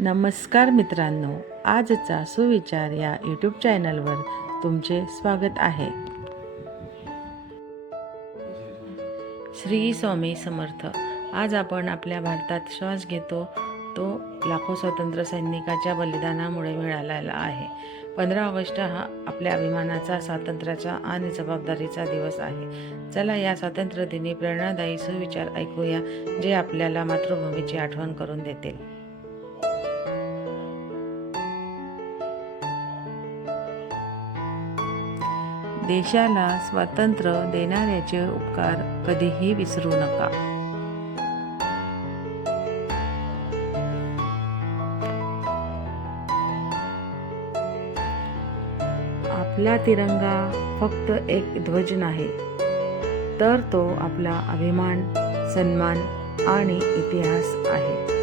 नमस्कार मित्रांनो आजचा सुविचार या यूट्यूब चॅनलवर तुमचे स्वागत आहे. श्री स्वामी समर्थ आज आपण आपल्या भारतात श्वास घेतो तो लाखो स्वातंत्र्य सैनिकाच्या बलिदानामुळे मिळालेला आहे. पंधरा ऑगस्ट हा आपल्या अभिमानाचा स्वातंत्र्याचा आणि जबाबदारीचा दिवस आहे. चला या स्वातंत्र्य दिनी प्रेरणादायी सुविचार ऐकूया जे आपल्याला मातृभूमीची आठवण करून देतील. देशाला स्वातंत्र्य देणाऱ्याचे उपकार कधीही विसरू नका. आपला तिरंगा फक्त एक ध्वज नाही तर तो आपला अभिमान सन्मान आणि इतिहास आहे.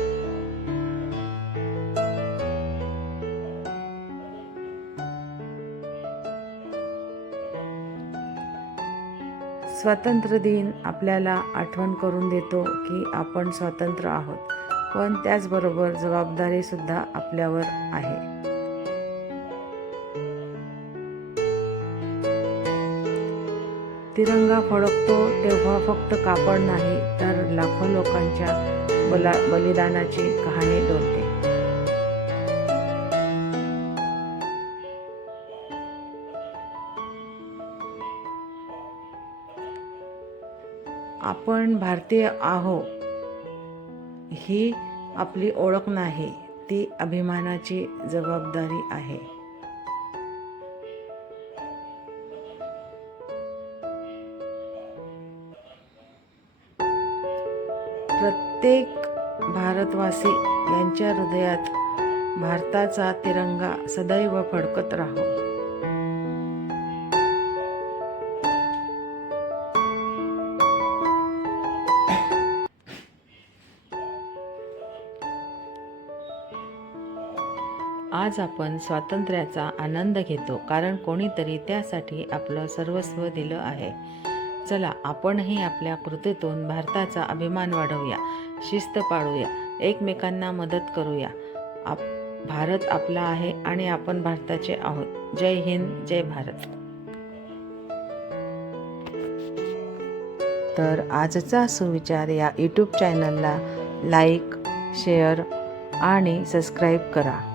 स्वातंत्र्य दिन आपल्याला आठवण करून देतो की आपण स्वतंत्र आहोत. पण त्याचबरोबर जबाबदारीसुद्धा आपल्यावर आहे. तिरंगा फडकतो तेव्हा फक्त कापड नाही तर लाखो लोकांच्या बला बलिदानाची कहाणी डोलते. आपण भारतीय आहो ही आपली ओळख नाही ती अभिमानाची जबाबदारी आहे. प्रत्येक भारतवासी यांच्या हृदयात भारताचा तिरंगा सदैव फडकत राहो. आज आपण स्वातंत्र्याचा आनंद घेतो कारण कोणीतरी त्यासाठी आपलं सर्वस्व दिलं आहे. चला आपणही आपल्या कृतीतून भारताचा अभिमान वाढवूया शिस्त पाळूया एकमेकांना मदत करूया. आप भारत आपला आहे आणि आपण भारताचे आहोत. जय हिंद जय भारत. तर आजचा सुविचार या यूट्यूब चॅनलला लाईक शेअर आणि सबस्क्राईब करा.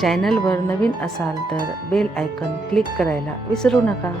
चॅनलवर नवीन असाल तर बेल आयकन क्लिक करायला विसरू नका.